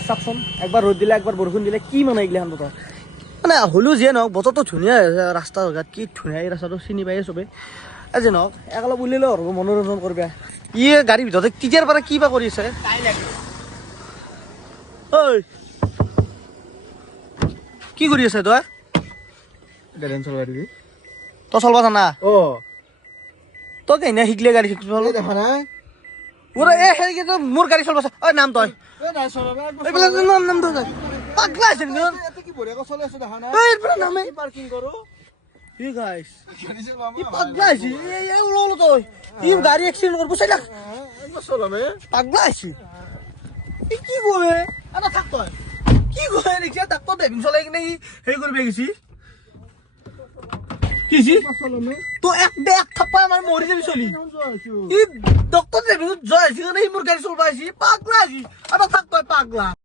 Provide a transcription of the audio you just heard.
চাওকচোন একবাৰ ৰ'দ দিলে একবাৰ বৰষুণ দিলে কি মানে এইগিলাখান বতৰ মানে হ'লেও যিয়ে নহওক বতৰটো ধুনীয়া হৈছে ৰাস্তা জেগাত কি ধুনীয়া এই ৰাস্তাটো চিনি পায়ে চবে আজি নহওক একেলগ উলিয়ালেও আৰু মনোৰঞ্জন কৰিবা ই গাড়ীৰ ভিতৰতে তেতিয়াৰ পৰা কি বা কৰি আছে ঐ কি কৰি আছে তই তই চলবা জানা তই কেনে শিকলে গাড়ী শিকিব দেখা নাই ওরে এ হেৰি কি মোৰ গাড়ী চলবা ঐ নাম তই এইবিলাক নাম তই পাগলা আছে নেকি এইবিলাক নামে পাৰ্কিং কৰো ই গাইছ ই পাগলা আছে এই ওলালো তই ই গাড়ী এক্সিডেন্ট কৰিব চাইলা পাগলা আছে ই কি কয় আটা থাক তই কি কয় ৰিক্সা তাক তো ড্ৰাইভিং চলাই কিনে হেৰি কৰিব গেছি কিছি তো এক থাপ্পা আমাৰ মৰি যাবি চলি ই ডক্টৰ ড্ৰাইভিং জয় আছে কাৰণে মোৰ গাড়ী চলবা আছে পাগলা আছে আটা থাক তই পাগলা